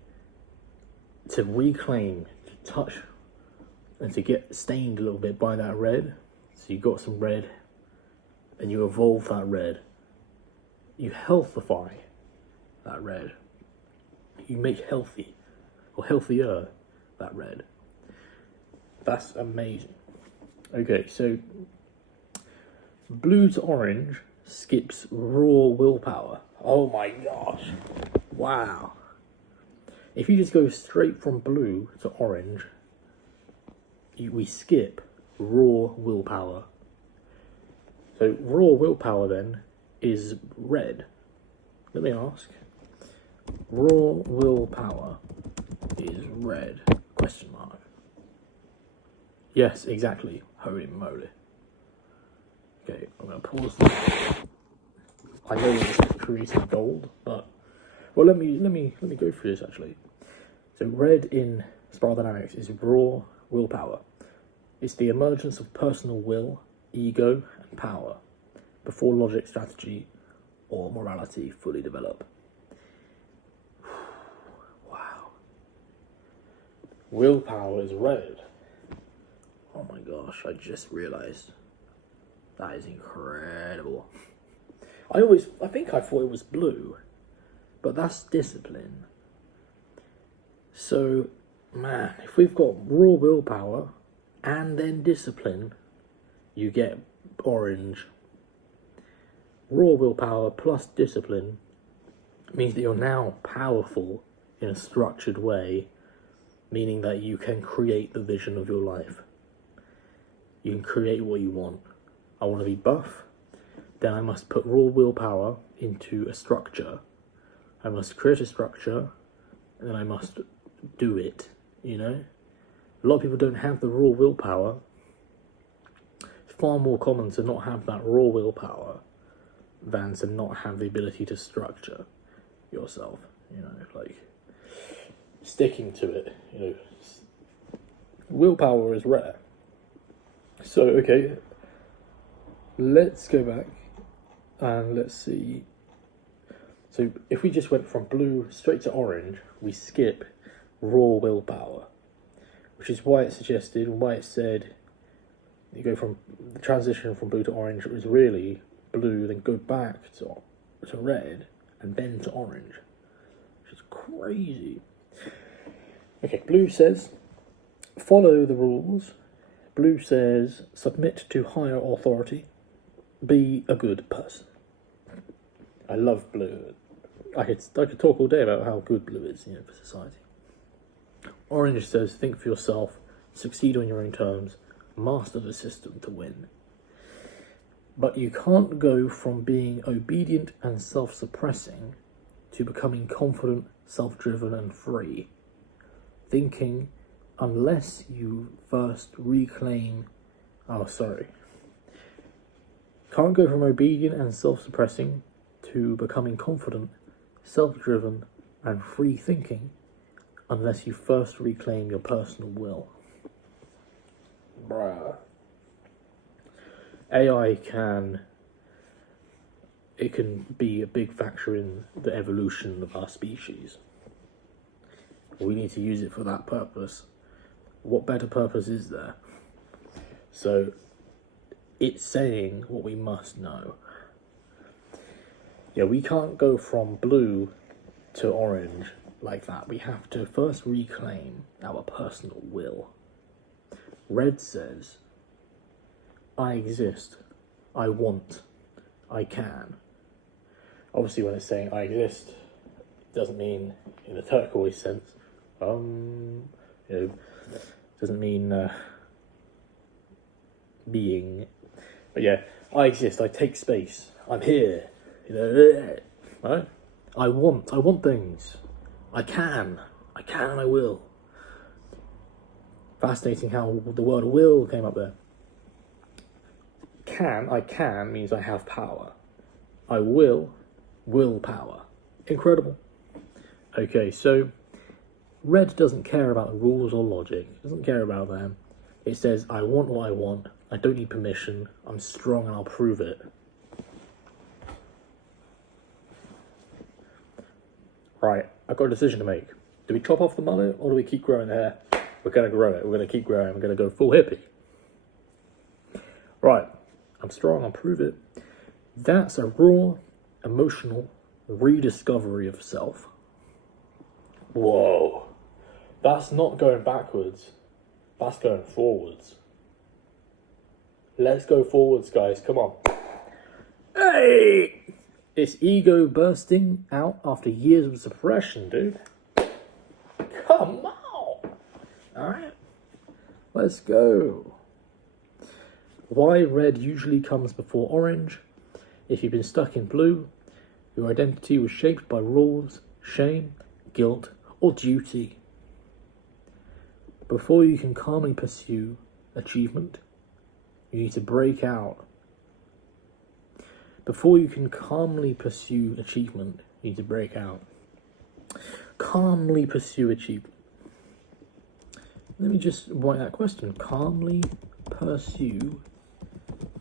To reclaim, to touch, and to get stained a little bit by that red. So you got some red, and you evolve that red. You healthify that red. You make healthy, or healthier, that red. That's amazing. Okay, so blue to orange skips raw willpower. Oh my gosh. Wow. If you just go straight from blue to orange, we skip raw willpower. So raw willpower then is red. Let me ask. Raw willpower is red? Question mark. Yes, exactly. Holy moly. Okay, I'm gonna pause this. I know this is creating gold, but well, let me go through this actually. So red in spiral dynamics is raw willpower. It's the emergence of personal will, ego, and power before logic, strategy, or morality fully develop. Wow. Willpower is red. Oh my gosh, I just realised. That is incredible. I thought it was blue, but that's discipline. So, man, if we've got raw willpower and then discipline, you get orange. Raw willpower plus discipline means that you're now powerful in a structured way, meaning that you can create the vision of your life. You can create what you want. I want to be buff, then I must put raw willpower into a structure. I must create a structure, and then I must do it, you know? A lot of people don't have the raw willpower. It's far more common to not have that raw willpower than to not have the ability to structure yourself, you know, like sticking to it, you know. Willpower is rare. So, okay, let's go back and let's see. So if we just went from blue straight to orange, we skip raw willpower, which is why it suggested, why it said you go from the transition from blue to orange. It was really blue, then go back to red, and then to orange, which is crazy. Okay, blue says follow the rules. Blue says submit to higher authority. Be a good person. I love blue. I could talk all day about how good blue is, you know, for society. Orange says think for yourself, succeed on your own terms, master the system to win. But you can't go from being obedient and self-suppressing to becoming confident, self-driven and free. Thinking unless you first reclaim... Can't go from obedient and self-suppressing to becoming confident, self-driven and free thinking unless you first reclaim your personal will. Bruh. AI can be a big factor in the evolution of our species. We need to use it for that purpose. What better purpose is there? So, it's saying what we must know. Yeah, we can't go from blue to orange like that. We have to first reclaim our personal will. Red says, I exist, I want, I can. Obviously when it's saying I exist, it doesn't mean in the turquoise sense. Doesn't mean being. But yeah, I exist, I take space, I'm here, you know, right? I want things. I can, and I will. Fascinating how the word will came up there. I can means I have power. I will power. Incredible. Okay, so red doesn't care about rules or logic. It doesn't care about them. It says, I want what I want. I don't need permission. I'm strong and I'll prove it. Right, I've got a decision to make. Do we chop off the mullet or do we keep growing the hair? We're going to grow it. We're going to keep growing. We're going to go full hippie. Right, I'm strong. I'll prove it. That's a raw, emotional rediscovery of self. Whoa. That's not going backwards. That's going forwards. Let's go forwards, guys. Come on. Hey! It's ego bursting out after years of suppression, dude. Come on. Alright. Let's go. Why red usually comes before orange. If you've been stuck in blue, your identity was shaped by rules, shame, guilt, or duty. Before you can calmly pursue achievement, you need to break out. Before you can calmly pursue achievement, you need to break out. Calmly pursue achievement. Let me just write that question. Calmly pursue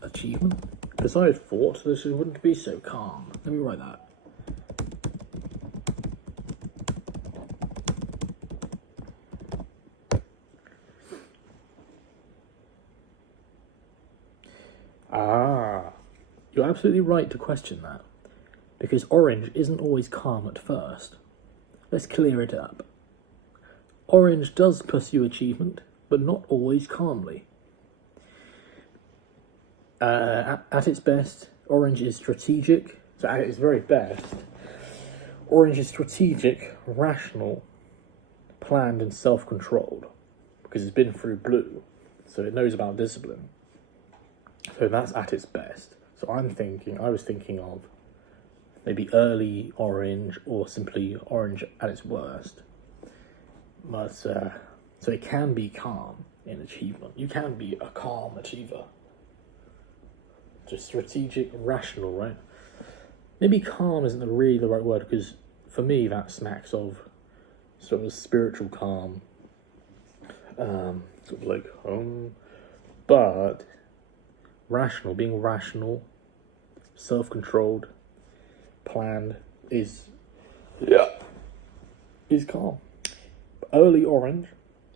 achievement? Because I had thought this wouldn't be so calm. Let me write that. You're absolutely right to question that, because orange isn't always calm at first. Let's clear it up. Orange does pursue achievement, but not always calmly. At its best, orange is strategic. So at its very best, orange is strategic, rational, planned, and self-controlled, because it's been through blue, so it knows about discipline. So that's at its best. So I was thinking of maybe early orange or simply orange at its worst. But, so it can be calm in achievement. You can be a calm achiever. Just strategic, rational, right? Maybe calm isn't really the right word, because for me that smacks of sort of spiritual calm. Sort of like, but rational, being rational, self-controlled, planned is calm. Early orange,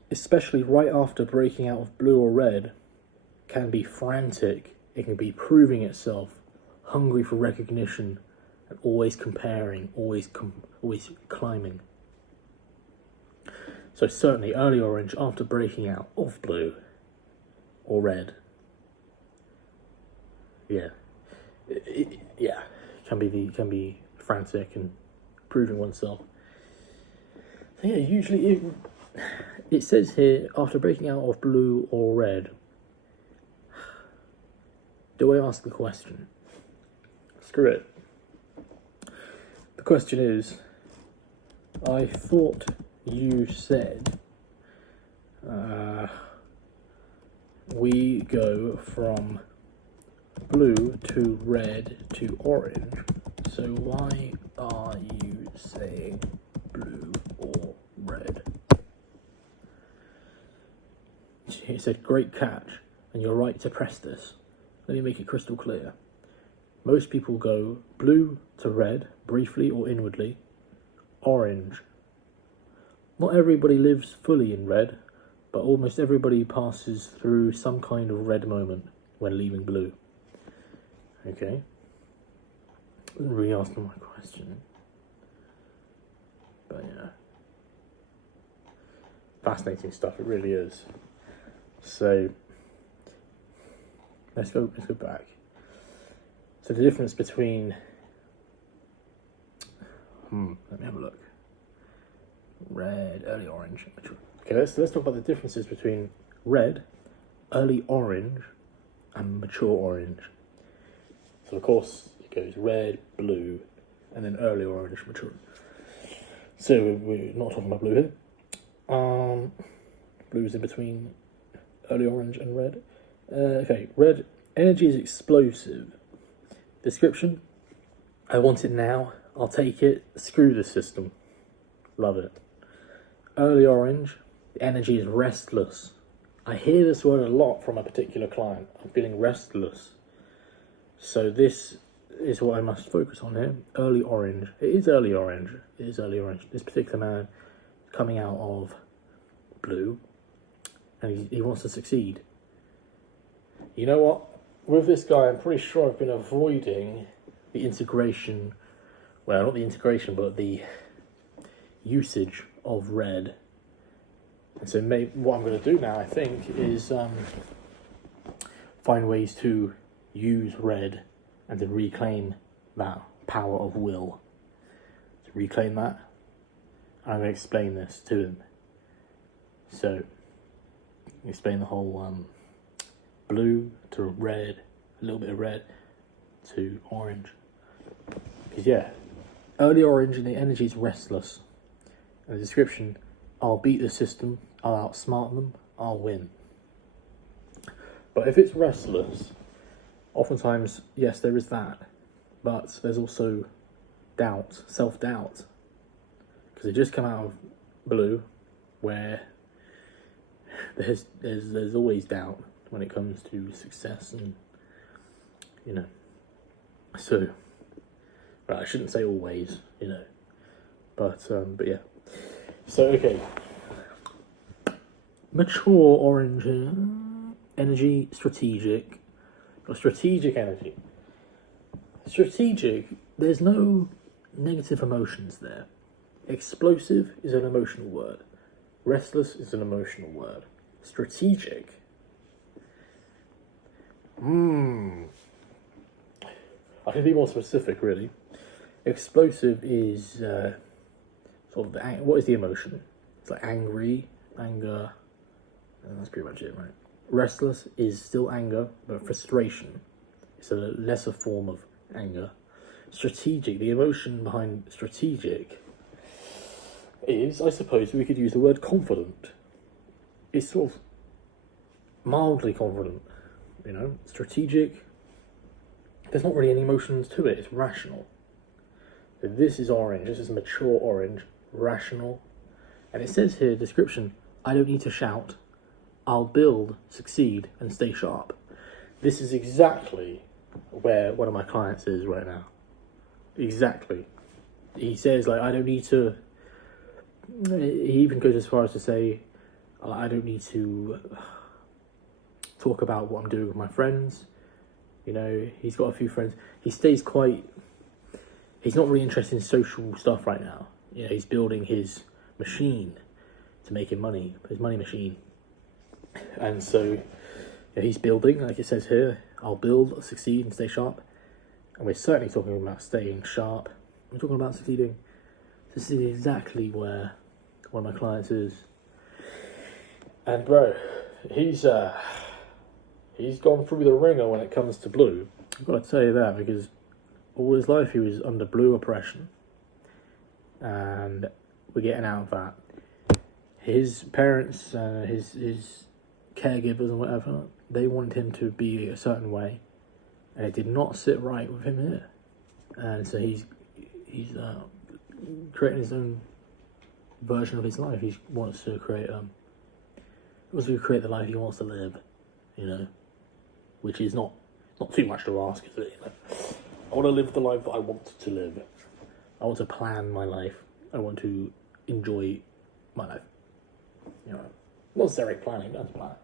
especially right after breaking out of blue or red, can be frantic. It can be proving itself, hungry for recognition, and always comparing, always climbing. So certainly early orange after breaking out of blue or red, can be frantic and proving oneself. So yeah, usually it says here after breaking out of blue or red. Do I ask the question? Screw it. The question is, I thought you said we go from blue to red to orange, so why are you saying blue or red? He said, great catch, and you're right to press this. Let me make it crystal clear. Most people go blue to red, briefly or inwardly, orange. Not everybody lives fully in red, but almost everybody passes through some kind of red moment when leaving blue. Okay? Didn't really ask my question. But yeah. Fascinating stuff, it really is. So let's go back. So the difference between let me have a look. Red, early orange, mature. Okay, let's talk about the differences between red, early orange, and mature orange. So of course it goes red, blue, and then early orange, mature. So we're not talking about blue here. Blue's in between early orange and red. Okay, red Energy is explosive. Description: I want it now. I'll take it. Screw the system. Love it. Early orange. The energy is restless. I hear this word a lot from a particular client. I'm feeling restless. So this is what I must focus on here. Early orange. It is early orange. It is early orange. This particular man coming out of blue, and he wants to succeed. You know what? With this guy, I'm pretty sure I've been avoiding the integration, well, not the integration, but the usage of red. And so what I'm going to do now, I think, is find ways to use red and to reclaim that power of will. To reclaim that, I'm going to explain this to him. So, explain the whole blue to red, a little bit of red to orange. Because yeah, early orange and the energy is restless. And the description: I'll beat the system, I'll outsmart them, I'll win. But if it's restless, oftentimes, yes, there is that, but there's also doubt, self-doubt. Because it just come out of blue, where there's always doubt when it comes to success, and you know. So, right, I shouldn't say always, you know, but yeah. So okay, mature orange energy, strategic, or strategic energy. Strategic, there's no negative emotions there. Explosive is an emotional word. Restless is an emotional word. Strategic. I can be more specific, really. Explosive is sort of what is the emotion? It's like angry, anger, and that's pretty much it, right? Restless is still anger, but frustration. It's a lesser form of anger. Strategic, the emotion behind strategic is, I suppose we could use the word confident. It's sort of mildly confident, you know. Strategic, there's not really any emotions to it, it's rational. So this is orange, this is mature orange, rational. And it says here, description: I don't need to shout, I'll build, succeed, and stay sharp. This is exactly where one of my clients is right now. Exactly. He says, like, I don't need to, he even goes as far as to say, I don't need to talk about what I'm doing with my friends. You know, he's got a few friends. He stays quite, he's not really interested in social stuff right now. You know, he's building his machine to make him money, his money machine. And so he's building, like it says here, I'll build, succeed, and stay sharp. And we're certainly talking about staying sharp. We're talking about succeeding. This is exactly where one of my clients is. And bro, he's gone through the ringer when it comes to blue. I've got to tell you that, because all his life he was under blue oppression. And we're getting out of that. His parents, his caregivers and whatever, they wanted him to be a certain way, and it did not sit right with him here. And so he's creating his own version of his life. He wants to create the life he wants to live, you know, which is not too much to ask, is it? You know? I want to live the life that I want to live. I want to plan my life. I want to enjoy my life. You know, not necessarily planning, that's plan.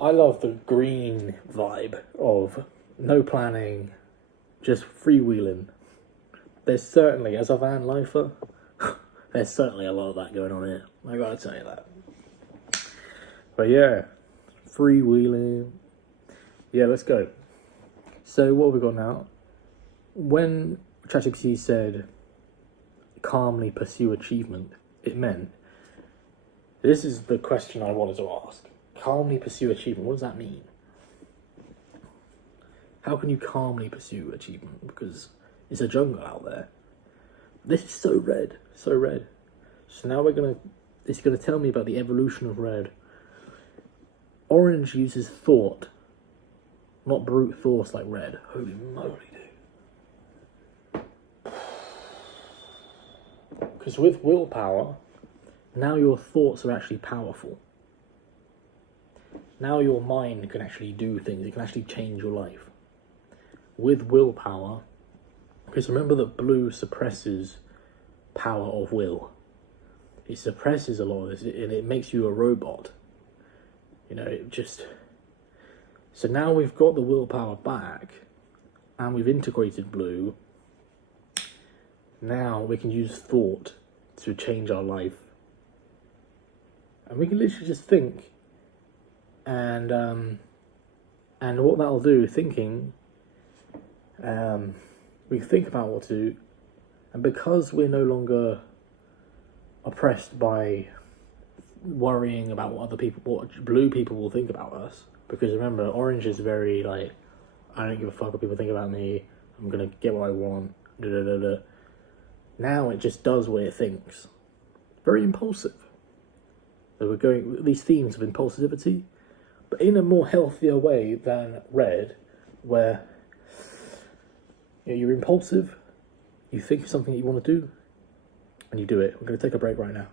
I love the green vibe of no planning, just freewheeling. There's certainly, as a van lifer, there's certainly a lot of that going on here. I gotta tell you that. But yeah, freewheeling. Yeah, let's go. So what have we got now? When ChatGPT said calmly pursue achievement, it meant, this is the question I wanted to ask. Calmly pursue achievement, what does that mean? How can you calmly pursue achievement? Because it's a jungle out there. This is so red, so red. So now it's gonna tell me about the evolution of red. Orange uses thought. not brute force like red. Holy moly, dude. Because with willpower, now your thoughts are actually powerful. Now your mind can actually do things. It can actually change your life. With willpower, because remember that blue suppresses power of will. It suppresses a lot of this, and it makes you a robot. You know, it just... So now we've got the willpower back, and we've integrated blue. Now we can use thought to change our life. And we can literally just think. And what that'll do, thinking, we think about what to do, and because we're no longer oppressed by worrying about what blue people will think about us, because remember, orange is very like, I don't give a fuck what people think about me, I'm gonna get what I want, da da da da. Now it just does what it thinks. Very impulsive. So we're going with these themes of impulsivity, but in a more healthier way than red, where you're impulsive, you think of something that you want to do, and you do it. We're going to take a break right now.